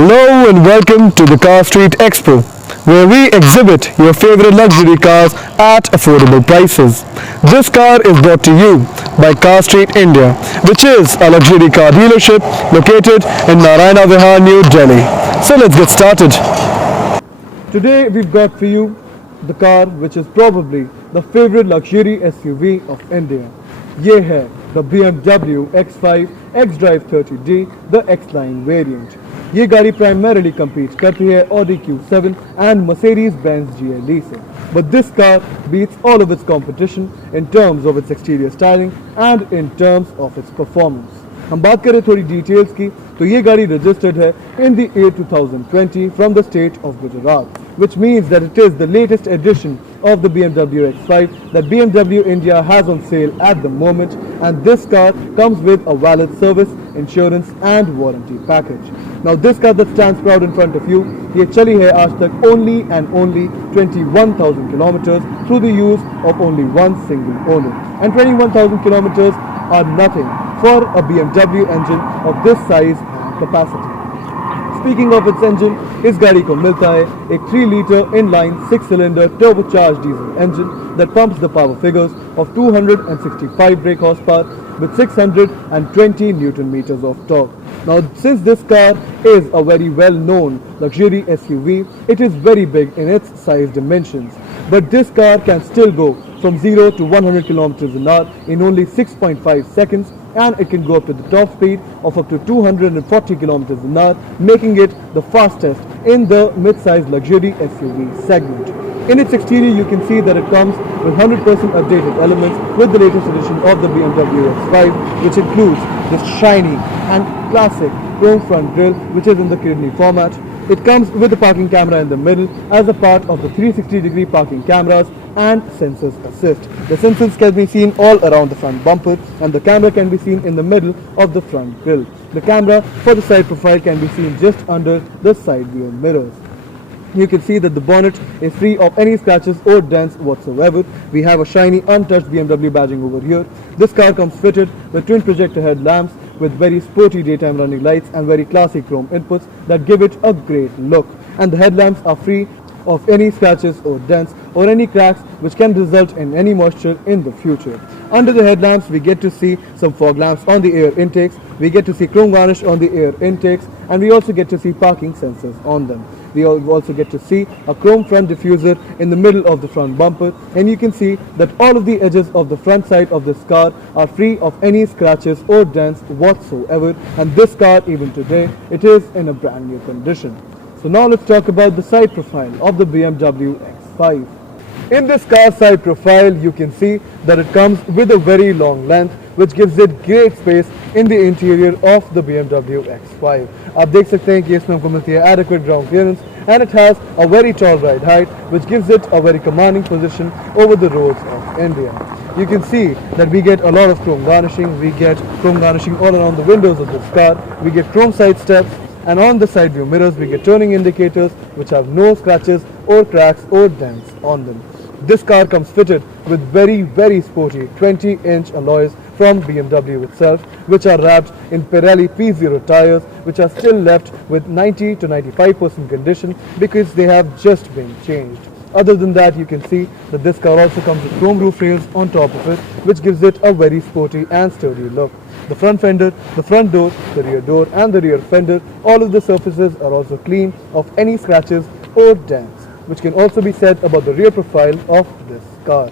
Hello and welcome to the Street Expo, where we exhibit your favorite luxury cars at affordable prices. This car is brought to you by Car Street India, which is a luxury car dealership located in Naraina Vihar, New Delhi. So let's get started. Today we've got for you the car which is probably the favorite luxury SUV of India. ये है the BMW X5 xDrive30d, the xLine variant. ये गाड़ी primarily competes करती है Audi Q7 and Mercedes-Benz GLE से. But this car beats all of its competition in terms of its exterior styling and in terms of its performance. हम बात करें थोड़ी details की तो ये गाड़ी रजिस्टर्ड है in the year 2020 from the state of Gujarat, which means that it is the latest edition of the BMW X5 that BMW India has on sale at the moment, and this car comes with a valid service, insurance and warranty package. Now this car that stands proud in front of you, ये चली है आज तक only and only 21,000 kilometers through the use of only one single owner, and 21,000 kilometers are nothing for a BMW engine of this size and capacity. Speaking of its engine, इस गाड़ी को मिलता है एक 3-liter inline 6-cylinder turbocharged diesel engine that pumps the power figures of 265 brake horsepower with 620 Newton meters of torque. Now, since this car is a very well-known luxury SUV, it is very big in its size dimensions. But this car can still go from 0 to 100 kilometers an hour in only 6.5 seconds, and it can go up to the top speed of up to 240 kilometers an hour, making it the fastest in the mid-size luxury SUV segment. In its exterior, you can see that it comes with 100% updated elements with the latest edition of the BMW X5, which includes this shiny and classic chrome front grille, which is in the kidney format. It comes with a parking camera in the middle as a part of the 360-degree parking cameras and sensors assist. The sensors can be seen all around the front bumper, and the camera can be seen in the middle of the front grille. The camera for the side profile can be seen just under the side view mirrors. You can see that the bonnet is free of any scratches or dents whatsoever. We have a shiny untouched BMW badging over here. This car comes fitted with twin projector headlamps with very sporty daytime running lights and very classy chrome inputs that give it a great look. And the headlamps are free of any scratches or dents or any cracks which can result in any moisture in the future. Under the headlamps we get to see some fog lamps on the air intakes, we get to see chrome varnish on the air intakes, and we also get to see parking sensors on them. We also get to see a chrome front diffuser in the middle of the front bumper, and you can see that all of the edges of the front side of this car are free of any scratches or dents whatsoever, and this car even today it is in a brand new condition. So now let's talk about the side profile of the BMW X5. In this car side profile, you can see that it comes with a very long length, which gives it great space in the interior of the BMW X5. आप देख सकते हैं कि इसमें हमको मिलती है adequate ground clearance, and it has a very tall ride height, which gives it a very commanding position over the roads of India. You can see that we get a lot of chrome garnishing. We get chrome garnishing all around the windows of this car. We get chrome side steps, and on the side view mirrors we get turning indicators which have no scratches or cracks or dents on them. This car comes fitted with very sporty 20-inch alloys from BMW itself, which are wrapped in Pirelli P0 tires, which are still left with 90 to 95% condition because they have just been changed. Other than that, you can see that this car also comes with chrome roof rails on top of it, which gives it a very sporty and sturdy look. The front fender, the front door, the rear door and the rear fender, all of the surfaces are also clean of any scratches or dents, which can also be said about the rear profile of this car.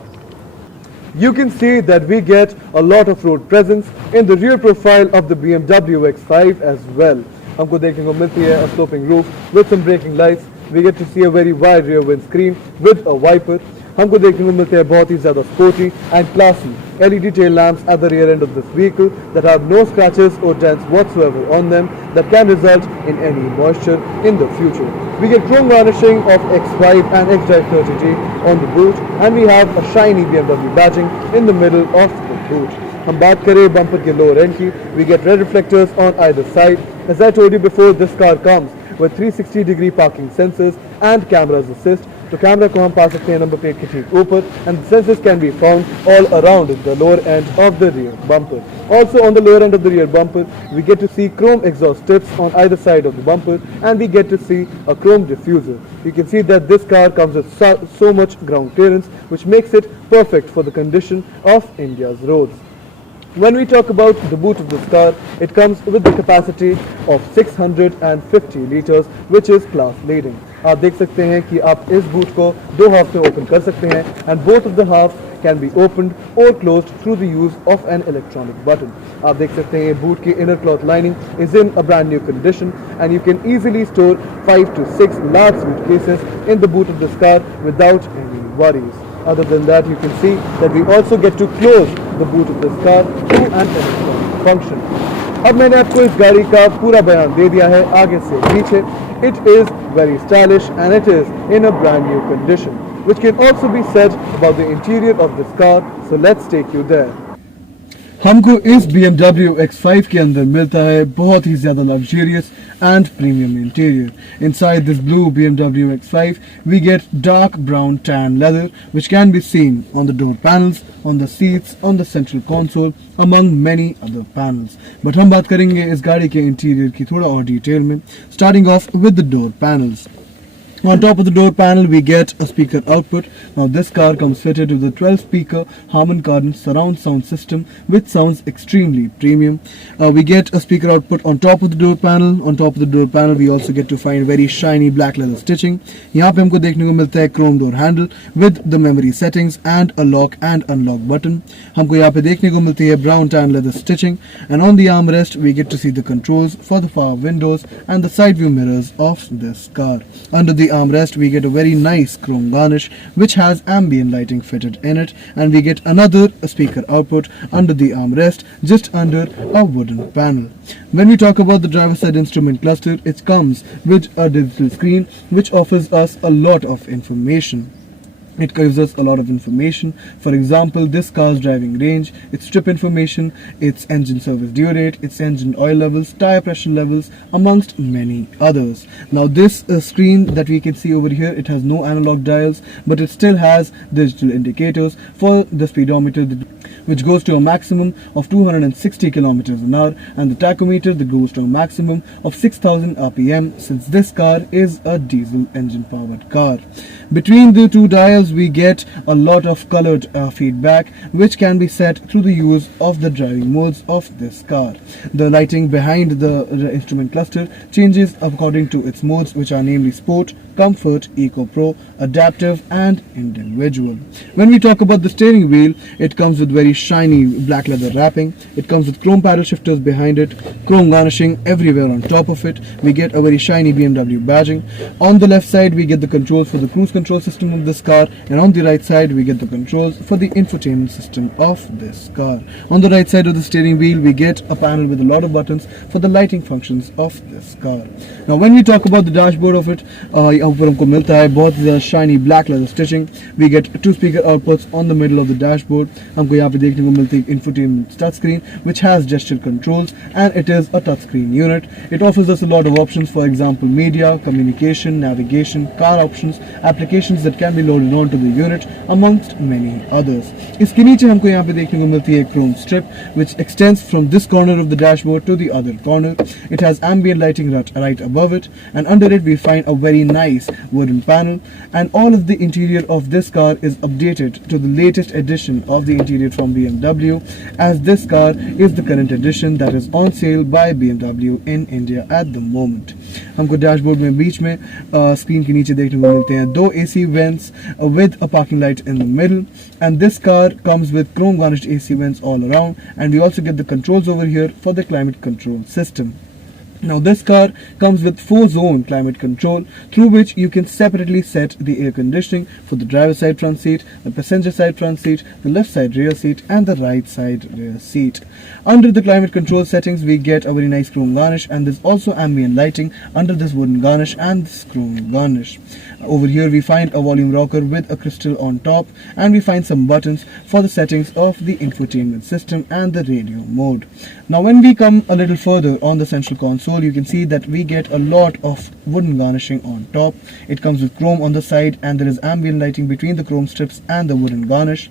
You can see that we get a lot of road presence in the rear profile of the BMW X5 as well. हमको देखने को मिलती है a sloping roof with some braking lights. We get to see a very wide rear windscreen with a wiper. हमको देखने को मिलते हैं बहुत ही ज़्यादा sporty and classy LED tail lamps at the rear end of this vehicle that have no scratches or dents whatsoever on them that can result in any moisture in the future. We get chrome varnishing of X5 and xDrive30d on the boot, and we have a shiny BMW badging in the middle of the boot. हम बात करें bumper के lower end की, we get red reflectors on either side. As I told you before, this car comes with 360-degree parking sensors and cameras assist, तो camera को हम पा सकते हैं नंबर प्लेट के ठीक ऊपर, and sensors can be found all around the lower end of the rear bumper. Also on the lower end of the rear bumper, we get to see chrome exhaust tips on either side of the bumper, and we get to see a chrome diffuser. You can see that this car comes with so much ground clearance, which makes it perfect for the condition of India's roads. When we talk about the boot of this car, it comes with the capacity of 650 liters, which is class leading. आप देख सकते हैं कि आप इस boot को दो half में ओपन कर सकते हैं, and both of the halves can be opened or closed through the use of an electronic button. आप देख सकते हैं बूट की inner cloth lining is in a brand new condition, and you can easily store 5 to 6 large suitcases in the boot of this car without any worries. Other than that, you can see that we also get to close the boot of this car through an electronic function. अब मैंने आपको इस गाड़ी का पूरा बयान दे दिया है आगे से पीछे. It is very stylish and it is in a brand new condition, which can also be said about the interior of this car. So let's take you there. हमको इस BMW X5 के अंदर मिलता है बहुत ही ज़्यादा luxurious and premium interior. Inside this blue BMW X5, we get dark brown tan leather, which can be seen on the door panels, on the seats, on the central console, among many other panels. But हम बात करेंगे इस गाड़ी के interior की थोड़ा और detail में, starting off with the door panels. On top of the door panel, we get a speaker output. Now this car comes fitted with a 12-speaker Harman Kardon surround sound system, which sounds extremely premium. We get a speaker output on top of the door panel. On top of the door panel, we also get to find very shiny black leather stitching. यहाँ पे हमको देखने को मिलता है chrome door handle with the memory settings and a lock and unlock button. हमको यहाँ पे देखने को मिलती है brown tan leather stitching, and on the armrest we get to see the controls for the power windows and the side view mirrors of this car. Under the armrest we get a very nice chrome garnish which has ambient lighting fitted in it, and we get another speaker output under the armrest just under a wooden panel. When we talk about the driver side instrument cluster, it comes with a digital screen which offers us a lot of information. It gives us a lot of information. For example, this car's driving range, its trip information, its engine service due date, its engine oil levels, tire pressure levels, amongst many others. Now this screen that we can see over here, it has no analog dials, but it still has digital indicators for the speedometer, which goes to a maximum of 260 kilometers an hour, and the tachometer that goes to a maximum of 6000 rpm, since this car is a diesel engine powered car. Between the two dials we get a lot of colored feedback, which can be set through the use of the driving modes of this car. The lighting behind the instrument cluster changes according to its modes, which are namely Sport, Comfort, Eco Pro, Adaptive and Individual. When we talk about the steering wheel, it comes with very shiny black leather wrapping. It comes with chrome paddle shifters behind it, chrome garnishing everywhere on top of it. We get a very shiny BMW badging. On the left side we get the controls for the cruise control system of this car, and on the right side we get the controls for the infotainment system of this car. On the right side of the steering wheel we get a panel with a lot of buttons for the lighting functions of this car. Now when we talk about the dashboard of it, यहाँ पर हमको मिलता है बहुत ज़्यादा shiny black leather stitching. We get two speaker outputs on the middle of the dashboard. हमको यहाँ पे देखने को मिलती है infotainment touchscreen which has gesture controls, and it is a touchscreen unit. It offers us a lot of options, for example media, communication, navigation, car options, applications that can be loaded onto the unit, amongst many others. इसके नीचे हमको यहाँ पे देखने को मिलती है chrome strip which extends from this corner of the dashboard to the other corner. It has ambient lighting right above it, and under it we find a very nice wooden panel, and all of the interior of this car is updated to the latest edition of the interior from BMW, as this car is the current edition that is on sale by BMW in India at the moment. हमको dashboard में बीच में screen के नीचे देखने को मिलते हैं दो AC vents with a parking light in the middle, and this car comes with chrome garnished AC vents all around, and we also get the controls over here for the climate control system. Now this car comes with 4-zone climate control, through which you can separately set the air conditioning for the driver side front seat, the passenger side front seat, the left side rear seat and the right side rear seat. Under the climate control settings we get a very nice chrome garnish, and there's also ambient lighting under this wooden garnish and this chrome garnish. Over here we find a volume rocker with a crystal on top, and we find some buttons for the settings of the infotainment system and the radio mode. Now when we come a little further on the central console, console, you can see that we get a lot of wooden garnishing on top. It comes with chrome on the side, and there is ambient lighting between the chrome strips and the wooden garnish.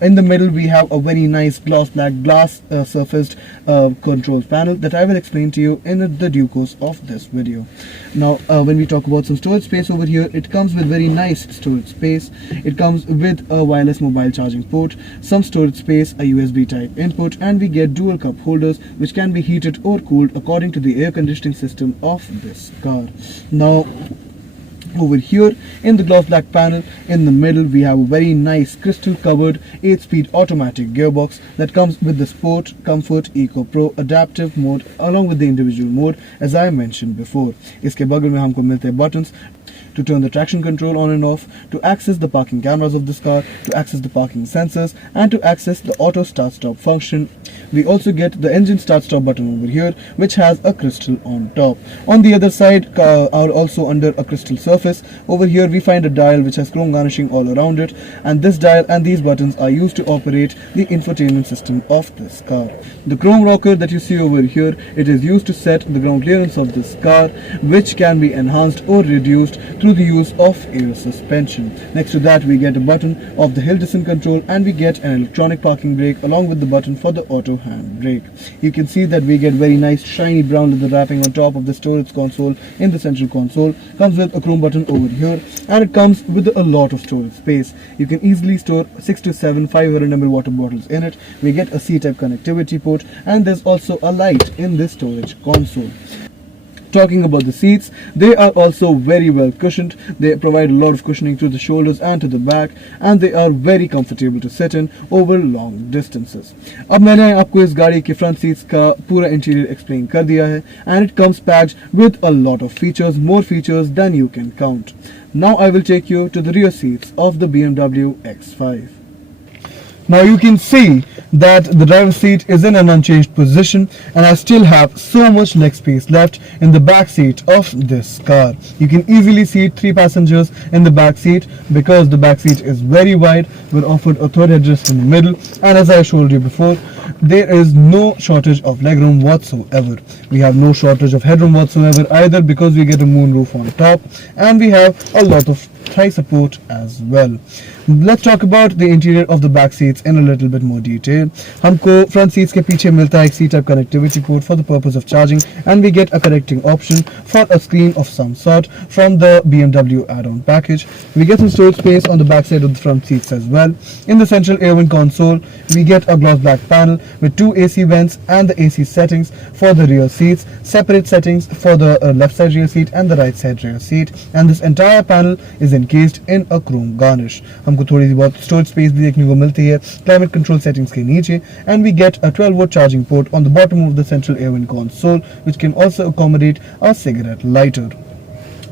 In the middle we have a very nice gloss black glass surfaced controls panel that I will explain to you in the due course of this video. Now when we talk about some storage space over here, it comes with very nice storage space. It comes with a wireless mobile charging port, some storage space, a USB type input, and we get dual cup holders which can be heated or cooled according to the air conditioning system of this car. Now over here in the gloss black panel in the middle we have a very nice crystal covered 8-speed automatic gearbox that comes with the Sport, Comfort, Eco Pro, Adaptive mode along with the individual mode as I mentioned before. इसके बगल में हमको मिलते हैं buttons to turn the traction control on and off, to access the parking cameras of this car, to access the parking sensors, and to access the auto start stop function. We also get the engine start stop button over here which has a crystal on top. On the other side are also under a crystal surface. Over here we find a dial which has chrome garnishing all around it, and this dial and these buttons are used to operate the infotainment system of this car. The chrome rocker that you see over here, it is used to set the ground clearance of this car, which can be enhanced or reduced through the use of air suspension. Next to that we get a button of the hill descent control, and we get an electronic parking brake along with the button for the auto hand brake. You can see that we get very nice shiny brown leather wrapping on top of the storage console in the central console. Comes with a chrome button over here, and it comes with a lot of storage space. You can easily store 6 to 7 500 ml water bottles in it. We get a C-type connectivity port, and there's also a light in this storage console. Talking about the seats, they are also very well cushioned. They provide a lot of cushioning to the shoulders and to the back, and they are very comfortable to sit in over long distances. अब मैंने आपको इस गाड़ी के front seats का पूरा interior explain कर दिया है, and it comes packed with a lot of features, more features than you can count. Now I will take you to the rear seats of the BMW X5. Now you can see that the driver's seat is in an unchanged position, and I still have so much leg space left in the back seat of this car. You can easily seat 3 passengers in the back seat because the back seat is very wide. We're offered a third headrest in the middle, and as I showed you before, there is no shortage of legroom whatsoever. We have no shortage of headroom whatsoever either because we get a moonroof on top, and we have a lot of thigh support as well. Let's talk about the interior of the back seats in a little bit more detail. हमको front seats के पीछे मिलता है एक C-type connectivity port for the purpose of charging, and we get a connecting option for a screen of some sort from the BMW add-on package. We get some storage space on the back side of the front seats as well. In the central air vent console, we get a gloss black panel with 2 AC vents and the AC settings for the rear seats, separate settings for the left side rear seat and the right side rear seat, and this entire panel is encased in a chrome garnish. हमको थोड़ी सी बहुत storage space भी देखने को मिलती है climate control settings के नीचे, and we get a 12-volt charging port on the bottom of the central air vent console, which can also accommodate a cigarette lighter.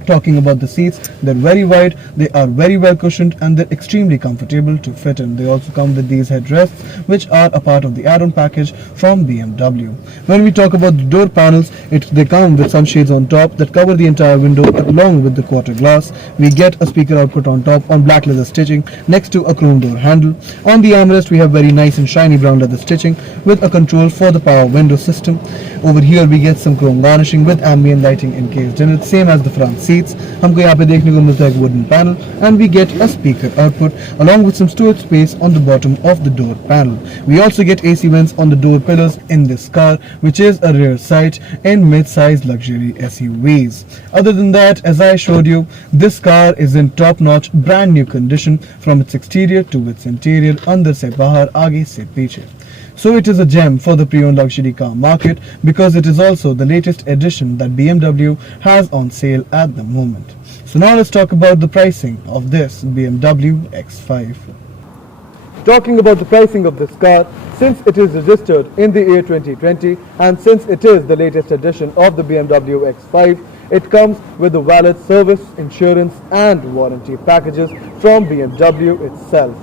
Talking about the seats, they're very wide, they are very well cushioned, and they're extremely comfortable to fit in. They also come with these headrests, which are a part of the add-on package from BMW. When we talk about the door panels, they come with some shades on top that cover the entire window along with the quarter glass. We get a speaker output on top on black leather stitching next to a chrome door handle. On the armrest, we have very nice and shiny brown leather stitching with a control for the power window system. Over here, we get some chrome garnishing with ambient lighting encased in it, same as the front seat. हमको यहाँ पे देखने को मिलता है एक wooden panel, and we get a speaker output along with some storage space on the bottom of the door panel. We also get AC vents on the door pillars in this car, which is a rare sight in mid-size luxury SUVs. Other than that, as I showed you, this car is in top-notch brand new condition from its exterior to its interior, अंदर से बाहर, आगे से पीछे. So it is a gem for the pre-owned luxury car market because it is also the latest edition that BMW has on sale at the moment. So now let's talk about the pricing of this BMW X5. Talking about the pricing of this car, since it is registered in the year 2020 and since it is the latest edition of the BMW X5, it comes with a valid service, insurance and warranty packages from BMW itself.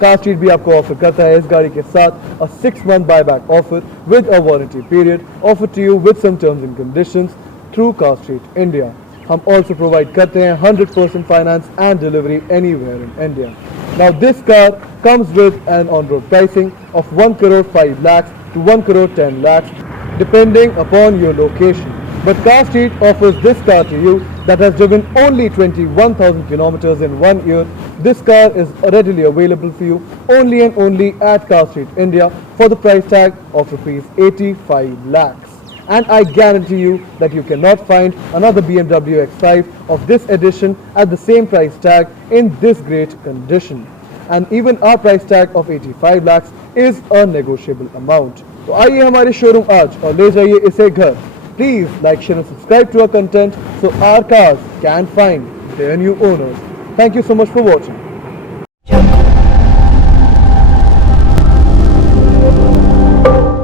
Car street भी आपको offer करता है इस गाड़ी के साथ a 6-month buyback offer with a warranty period offered to you with some terms and conditions through Car Street India. हम also provide करते हैं 100% finance and delivery anywhere in India. Now this car comes with an on-road pricing of 1 crore 5 lakhs to 1 crore 10 lakhs depending upon your location. But Car Street offers this car to you that has driven only 21,000 kilometers in 1 year. This car is readily available for you only and only at Car Street India for the price tag of rupees 85 lakhs. And I guarantee you that you cannot find another BMW X5 of this edition at the same price tag in this great condition. And even our price tag of 85 lakhs is a negotiable amount. तो आइए हमारे showroom आज और ले जाइए इसे घर. Please like, share and subscribe to our content so our cars can find their new owners. Thank you so much for watching.